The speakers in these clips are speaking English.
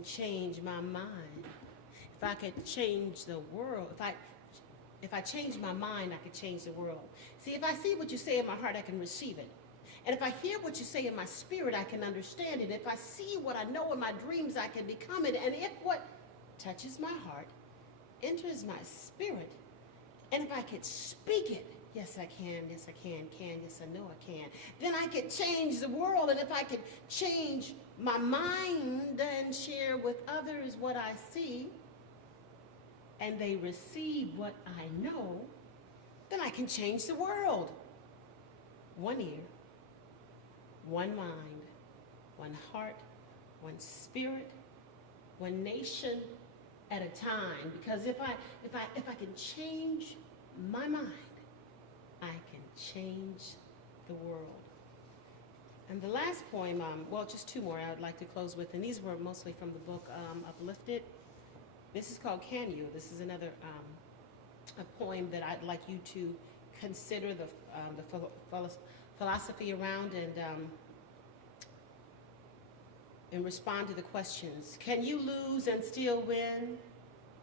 change my mind, if I could change the world, if I change my mind, I could change the world. See, if I see what you say in my heart, I can receive it. And if I hear what you say in my spirit, I can understand it. If I see what I know in my dreams, I can become it. And if what touches my heart enters my spirit, and if I could speak it, yes I can, yes I can, yes I know I can, then I could change the world. And if I could change my mind and share with others what I see, and they receive what I know, then I can change the world. One ear, one mind, one heart, one spirit, one nation at a time. Because if I can change my mind, I can change the world. And the last poem, well, just two more I would like to close with, and these were mostly from the book Uplifted. This is called Can You? This is another a poem that I'd like you to consider the philosophy around and respond to the questions. Can you lose and still win?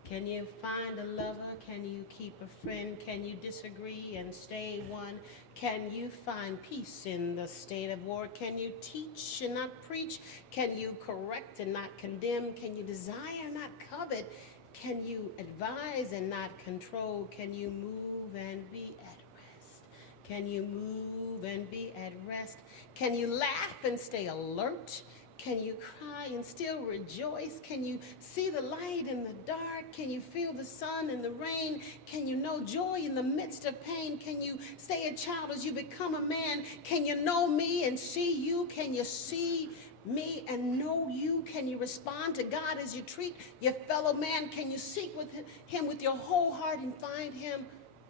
Can you find a lover? Can you keep a friend? Can you disagree and stay one? Can you find peace in the state of war? Can you teach and not preach? Can you correct and not condemn? Can you desire and not covet? Can you advise and not control? Can you move and be at rest? Can you move and be at rest? Can you laugh and stay alert? Can you cry and still rejoice? Can you see the light in the dark? Can you feel the sun in the rain? Can you know joy in the midst of pain? Can you stay a child as you become a man? Can you know me and see you? Can you see me and know you? Can you respond to God as you treat your fellow man? Can you seek with him with your whole heart and find him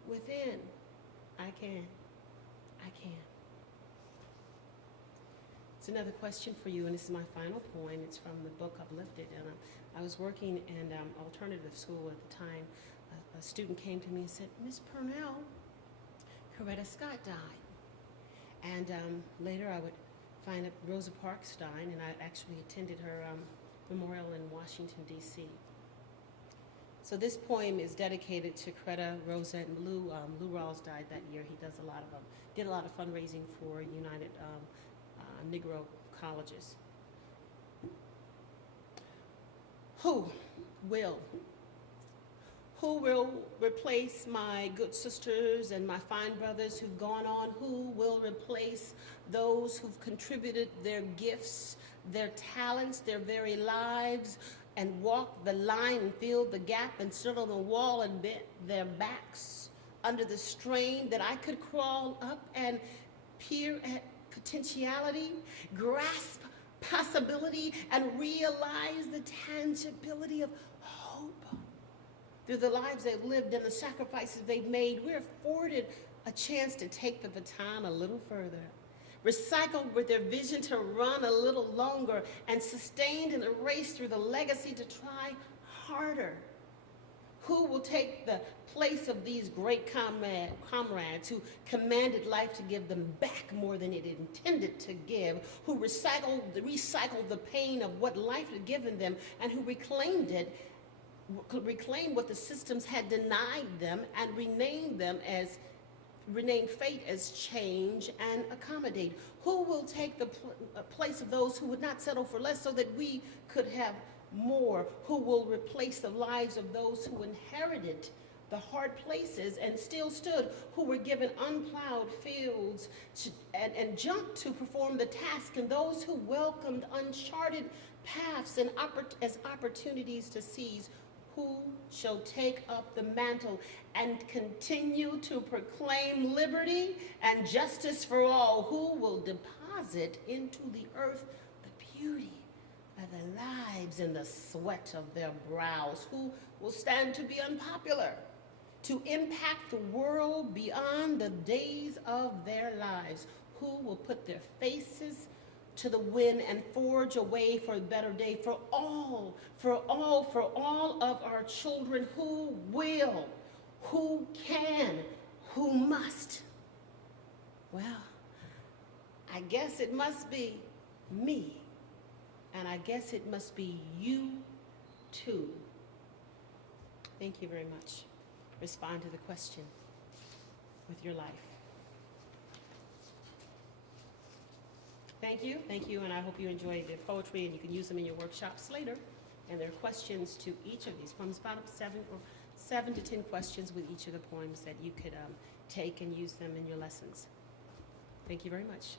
within? I can. I can. It's another question for you, and this is my final poem. It's from the book Uplifted. And I was working in alternative school at the time. A student came to me and said, Miss Purnell, Coretta Scott died. And later I would find out Rosa Parks died, and I actually attended her memorial in Washington, D.C. So this poem is dedicated to Coretta, Rosa, and Lou. Lou Rawls died that year. He does did a lot of fundraising for United Negro colleges. Who will replace my good sisters and my fine brothers who've gone on? Who will replace those who've contributed their gifts, their talents, their very lives, and walked the line and filled the gap and stood on the wall and bent their backs under the strain that I could crawl up and peer at potentiality, grasp possibility, and realize the tangibility of hope? Through the lives they've lived and the sacrifices they've made, we're afforded a chance to take the baton a little further, recycled with their vision to run a little longer, and sustained in a race through the legacy to try harder. Who will take the place of these great comrades who commanded life to give them back more than it intended to give, who recycled the pain of what life had given them, and who reclaimed what the systems had denied them, and renamed fate as change and accommodate? Who will take the place of those who would not settle for less so that we could have more? Who will replace the lives of those who inherited the hard places and still stood, who were given unplowed fields and jumped to perform the task, and those who welcomed uncharted paths and as opportunities to seize? Who shall take up the mantle and continue to proclaim liberty and justice for all? Who will deposit into the earth the beauty of their lives and the sweat of their brows? Who will stand to be unpopular, to impact the world beyond the days of their lives? Who will put their faces to the wind and forge a way for a better day for all of our children? Who will, who can, who must? Well, I guess it must be me. And I guess it must be you too. Thank you very much. Respond to the question with your life. Thank you, and I hope you enjoyed the poetry, and you can use them in your workshops later. And there are questions to each of these poems, about 7 to 10 questions with each of the poems that you could take and use them in your lessons. Thank you very much.